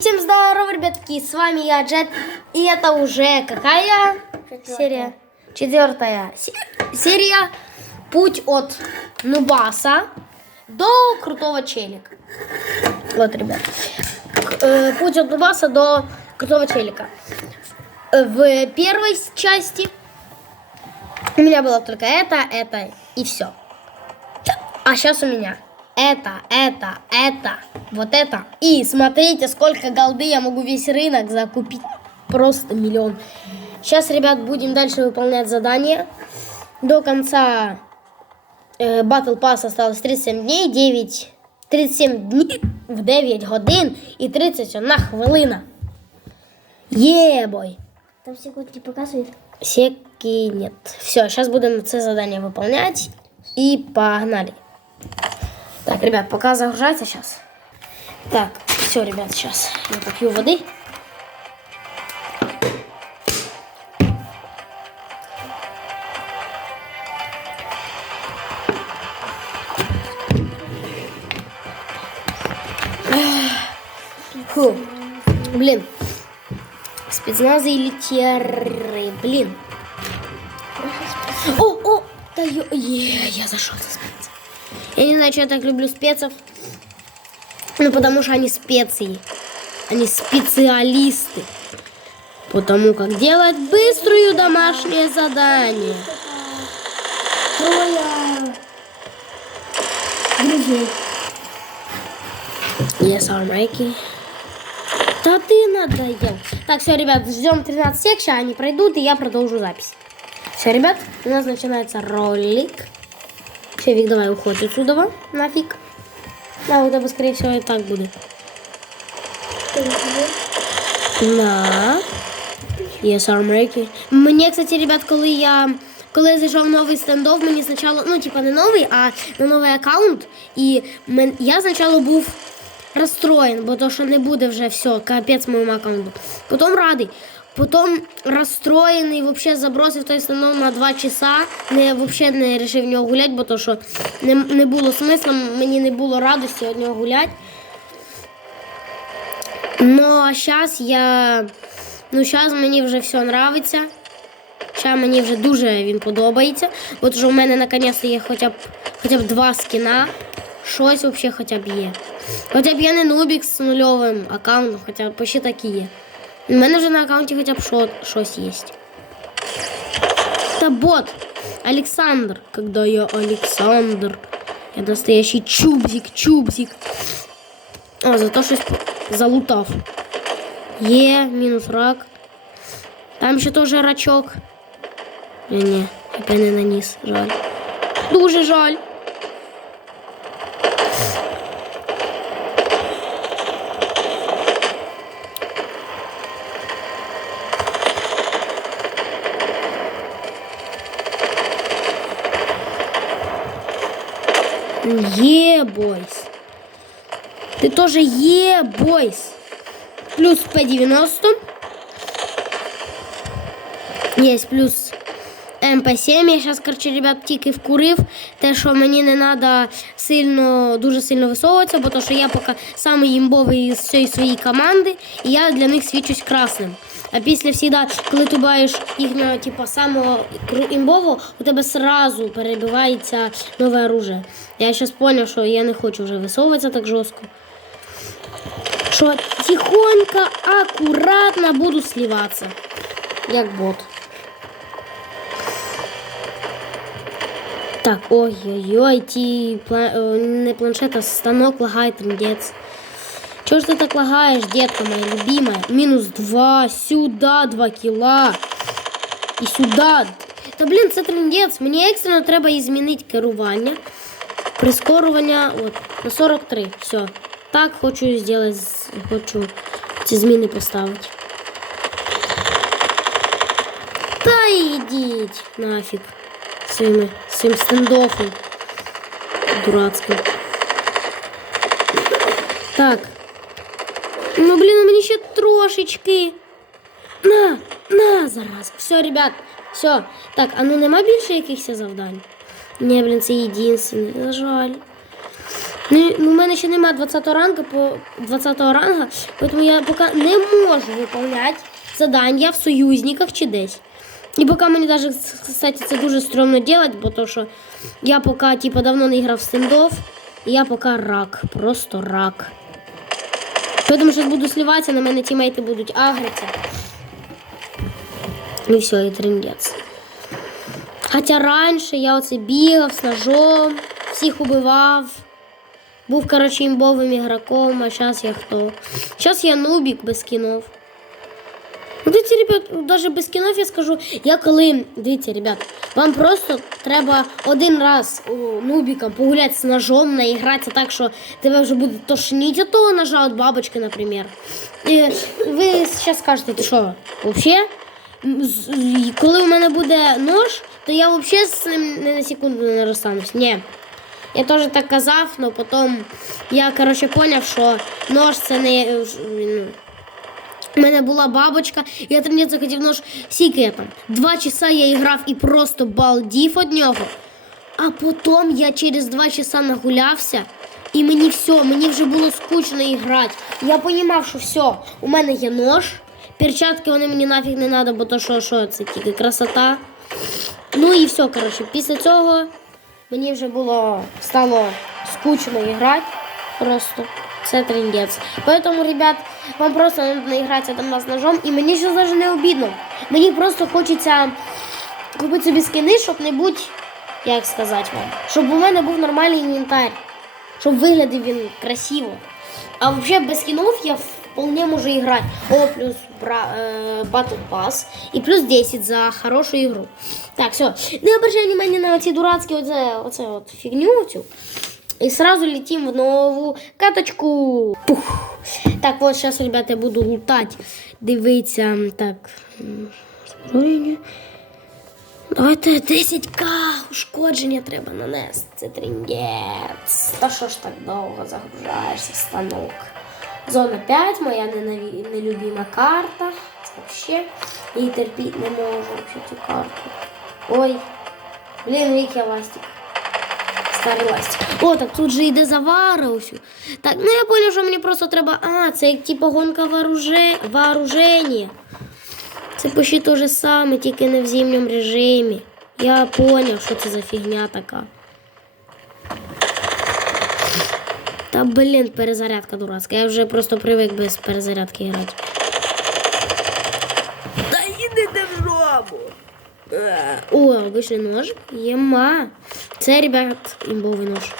Всем здорово, ребятки, с вами я, Джет, и это уже какая серия? Четвертая се- серия «Путь от Нубаса до крутого челика». Вот, ребят, э, «Путь от Нубаса до крутого челика». Э, В первой части у меня было только это, это и все. А сейчас у меня это, это, это, вот это. И смотрите, сколько голды я могу весь рынок закупить. Просто миллион. Сейчас, ребят, будем дальше выполнять задание. До конца э, Battle Pass осталось 37 дней, 9, 37 дней в 9 годин і 31 хвилина. Єбой. Там секунд показує. Секи нет. Все, сейчас будем це задание выполнять. И погнали. Так, ребят, пока загружается сейчас. Так, все, ребят, сейчас я попью воды. Фу. Блин. Спецназы или терры, блин. О, о, да ё, я зашел за спецов. Я не знаю, что я так люблю спецов. Ну, потому что они специи. Они специалисты. Потому как делать быструю домашнее задание. Троє друзей. Yes, I'm Reiki. Да ты надоел. Так, все, ребят, ждем 13 сек, сейчас они пройдут, и я продолжу запись. Все, ребят, у нас начинается ролик. Все, давай уходь отсюда, нафиг. Да, у тебя, скорее всего, и так будет. На. Yes, I'm Reiki. Мені, кстати, ребят, коли я. Коли я зайшов в новий стендов, мені спочатку, ну, типа не новий, а на новий аккаунт. І мен, я спочатку був розстроєн, бо то, що не буде вже все, капець моєму аккаунту. Потім радий. Потім розстроєний, взагалі забросив той стендов на 2 часа. Не, взагалі не вирішив в нього гуляти, бо то, що не, не було смисла, мені не було радості від нього гуляти. Ну, а зараз я. Ну, зараз мені вже все подобається. Зараз мені вже дуже він подобається. От вже у мене наконець є хоча б хоча б два скіна. Щось взагалі хоча б є. Хоча б я не нубік з нульовим аккаунтом, хоча б так і є. У мене вже на аккаунті хоча б шо, щось є. Та бот. Александр. Когда я Александр. Я настоящий чубзик, чубзик. А, зато щось по- залутав. Є, мінус рак. Там ще теж рачок. Ні, ні, хп не наніс, жаль. Дуже жаль. Е, бойс. Ты тоже е, бойс. Плюс П90. Есть плюс МП7. Я зараз, короче, ребят, тільки вкурив. Те, що мені не треба сильно, дуже сильно висовуватися, бо то, що я поки самий імбовий з цієї своєї команди, і я для них свічусь красним. А після всіда, коли ти бачиш їхнього, типу, самого кру- у тебе сразу перебивається нове оружие. Я зараз зрозумів, що я не хочу вже висовуватися так жорстко. Що тихонько, акуратно буду сливатися. Як бот. Так, ой-ой-ой, ті пла- не планшет, а станок лагає, трындец. Чего ж ты так лагаешь, детка моя любимая? Минус два, сюда два кіла. І сюда. Та блін, це трындец. Мені екстрено треба змінити керування. Прискорування от, на 43. Все. Так хочу зробити, з- хочу ці зміни поставити. Та йдіть нафіг своїми, своїм стендофом дурацьким. Так. Ну, блін, у мені ще трошечки. На, на, зараз. Все, ребят, все. Так, а ну нема більше якихось завдань? Ні, блін, це єдине, жаль. Ну, ну, у мене ще немає 20 ранга, по 20 ранга, тому я поки не можу виконувати задання в союзниках чи десь. І поки мені навіть, кстати, це дуже стрьомно робити, бо то, що я поки типу, давно не грав в стендов, я поки рак, просто рак. Тому що буду сливатися, на мене тімейти будуть агритися. І все, і трендець. Хоча раніше я оце бігав з ножом, всіх убивав. Був, коротше, імбовим ігроком, а зараз я хто? Зараз я нубік без кінов. Ну, дивіться, ребят, навіть без кінов я скажу, я коли, дивіться, ребят, вам просто треба один раз о, нубіком погуляти з ножом, наігратися так, що тебе вже буде тошніть от того ножа від бабочки, наприклад. І ви зараз скажете, що, взагалі? Коли у мене буде нож, то я взагалі з не на секунду не розстанусь. Ні. Я теж так казав, але потім я коротше поняв, що нож це не. Ну, у мене була бабочка, я тренець захотів нож скільки там. Два часа я грав і просто балдів від нього. А потім я через два часа нагулявся, і мені все, мені вже було скучно грати. Я розумів, що все, у мене є нож, перчатки вони мені нафіг не треба, бо то що, що це тільки красота. Ну і все, коротше, після цього мені вже було стало скучно грати. Просто це трендець. Поэтому, ребят, вам просто надо наігратися там нас ножом, і мені ще навіть не обідно. Мені просто хочеться купити собі скини, щоб не бути, як сказати вам, щоб у мене був нормальний інвентар, щоб виглядав він красиво. А взагалі без скинов я вполне можу грати. О, плюс бра, э, Battle Pass и плюс 10 за хорошую игру. Так, все. Не обращай внимания на эти дурацкие вот, за- вот, за вот фигню эту. И сразу летим в новую каточку. Пух. Так, вот сейчас, ребята, я буду лутать. Дивіться. Так. Давайте 10к ушкодження треба нанести. Це тріндець. Та що ж так довго загружаєшся, станок? Зона 5, моя нелюбима карта. Вообще. Її терпіти не можу цю карту. Ой. Блін, який ластик. Старий ластик. О, так тут же йде завара усю. Так, ну я понял, що мені просто треба. А, це як типу гонка вооруже... вооруження. Це почти те же саме, тільки не в зимньому режимі. Я поняв, що це за фігня така. Та блін, перезарядка дурацька. Я вже просто привик без перезарядки грати. Та їдете в жопу. О, обичний нож. Єма. Це, ребят, імбовий нож.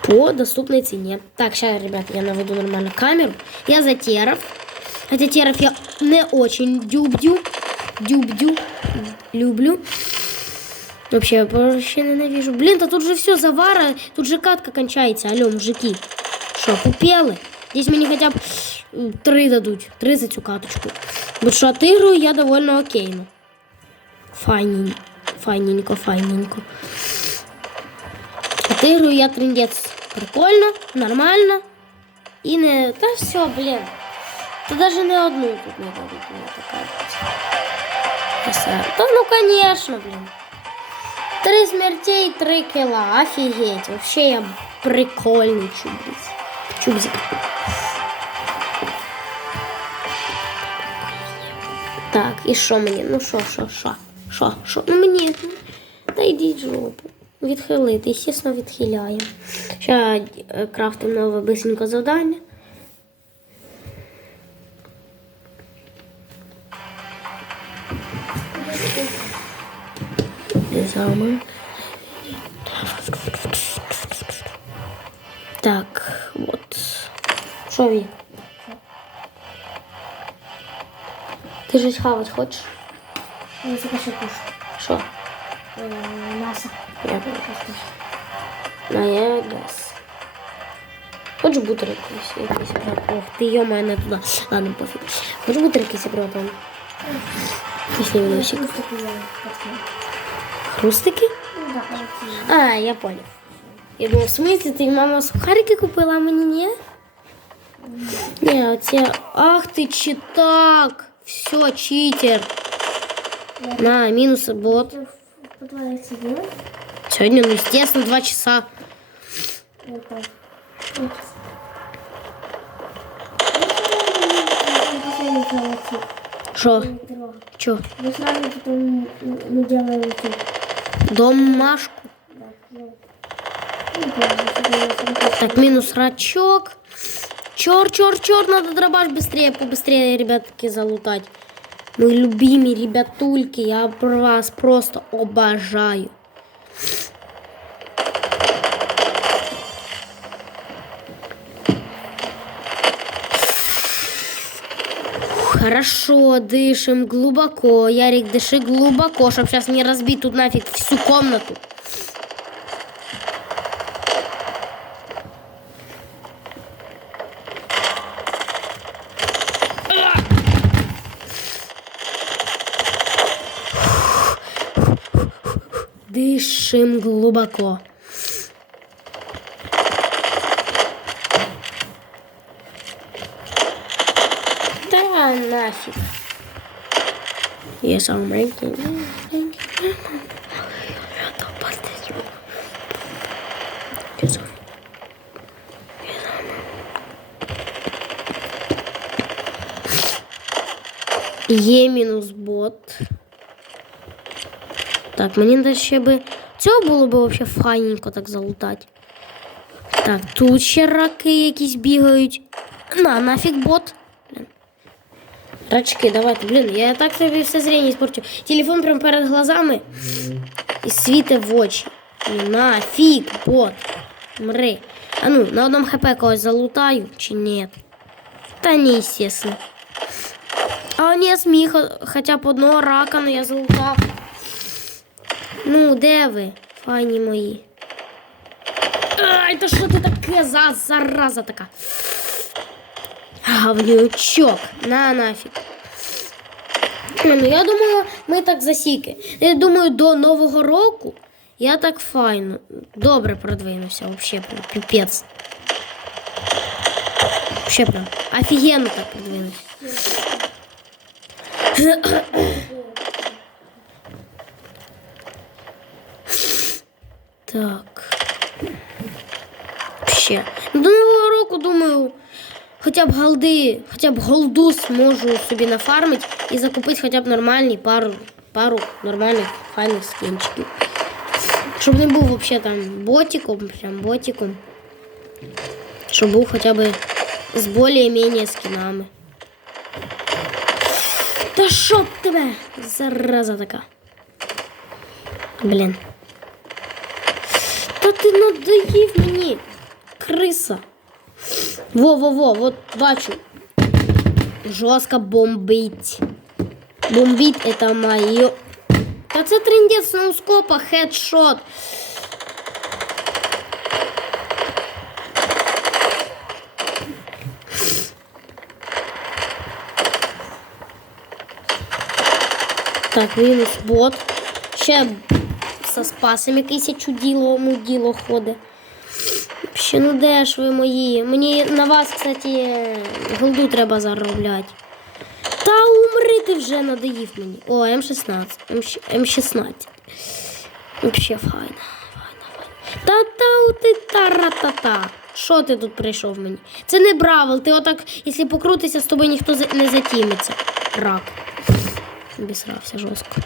По доступной цене. Так, сейчас, ребят, я наведу нормально камеру. Я за теров. Хотя теров я не очень дюбдю. Дюбдю. Люблю. Вообще, вообще ненавижу. Блин, да тут же все завара. Тут же катка кончается. Алло, мужики. Что, купели? Здесь мені хоча б м, три дадуть. Три за цю каточку. Бо що отигрую я довольно окейно. Файненько. Файненько, файненько. Отигрую я трендець. Прикольно, нормально. І не. Та все, блін. Та даже не одну тут не дадуть мені така. Та ну конечно, блін. Три смертей, три кила. Офігеть. Вообще я прикольний чубзик. Чубзик. Так, і що мені? Ну що, що, що? Що, що? Ну мені. Та йдіть жопу. Відхилити, звісно, відхиляємо. Ще е, крафтимо нове бисенько завдання. Саме. Так, от. Що він? Ти щось хавати хочеш? Я це ще кушу. Що? Маса. Я А я газ. Хочу бутер якийсь, якийсь брати. Ох, ти йо не туди. Ладно, пофіг. Хочу бутер якийсь брати. Після відосик. Хрустики? Ну так, А, я понял. Я думав, в смысле, ти мама сухарики купила, а мені ні? Ні, оці... Ах ти читак! Все, читер. На, минусы бот. Сегодня, ну, естественно, два часа. Что? Че? Мы сразу. Домашку. Так, минус рачок. Чор, чор, чор, надо дробаш быстрее, побыстрее, ребятки, залутать. Мои любимые ребятульки, я вас просто обожаю. Хорошо, дышим глубоко. Ярик, дыши глубоко, чтобы сейчас не разбить тут нафиг всю комнату. дышим глубоко. Да нафиг. Я сам маленький. Е минус бот. Так, мені ще би. Цього було б вообще файненько так залутати. Так, тут ще раки якісь бігають. На, нафіг бот. Рачки, давайте, блін, я так собі все зрення испорчу. Телефон прямо перед глазами і світить в очі. Нафіг, бот. Мри. А ну, на одному хп когось залутаю чи ні? Та ні, естественно. А ні, зміг хоча б одного рака, но я залутав. Ну, де ви, файні мої? Ай, та що ти таке за зараза така? Гавнючок, на нафіг. Ну, я думаю, ми так засіки. Я думаю, до Нового року я так файно. Добре продвинуся, вообще прям піпець. Вообще прям офігенно так продвинуся. Так. Ще. Ну, До Нового року, думаю, хоча б голди, хоча б голду зможу собі нафармити і закупити хоча б нормальні пару, пару нормальних файних скінчиків. Щоб не був взагалі там ботиком, прям ботиком. Щоб був хоча б з більш-менш скінами. Та що б тебе? Зараза така. Блін. Та ти надоїв мені, криса. Во-во-во, от бачу. Жорстко бомбить. Бомбить это моє. Та це трендець на ускопа, хедшот. Так, мінус бот. Ще со спасом якийсь чуділо, муділо ходить. Ще ну де ж ви мої? Мені на вас, кстати, голду треба заробляти. Та умри ти вже надоїв мені. О, М16. М- М16. Вообще. Файна, файна. Та-та ти та-ра-та-та. Що ти тут прийшов мені? Це не бравл. Ти отак, якщо покрутися, з тобою ніхто не затімиться. Рак. Обісрався жорстко.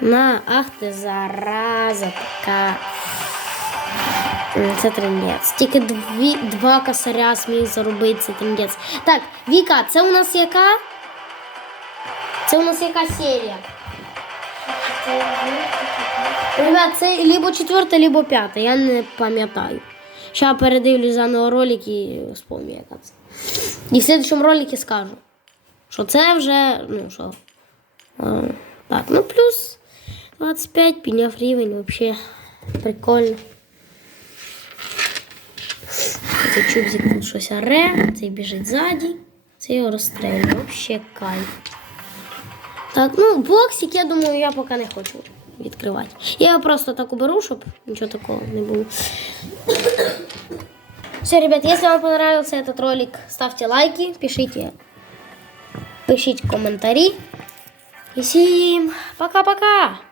На, ах ти зараза така. Це трендець. Тільки дві, два косаря зміг заробити, це трендець. Так, Віка, це у нас яка? Це у нас яка серія? Ребят, це либо четверта, либо п'ята, я не пам'ятаю. Зараз передивлю заново ролик і вспомню, яка це. І в следующому ролику скажу, що це вже, ну що. Так, ну плюс 25 підняв рівень, вообще прикольно. Цей чубзик тут щось оре, цей біжить ззаді, цей його. Вообще кайф. Так, ну боксик, я думаю, я поки не хочу відкривати. Я його просто так уберу, щоб нічого такого не було. Все, ребят, если вам понравился этот ролик, ставьте лайки, пишите, пишите комментарии. И всем пока-пока!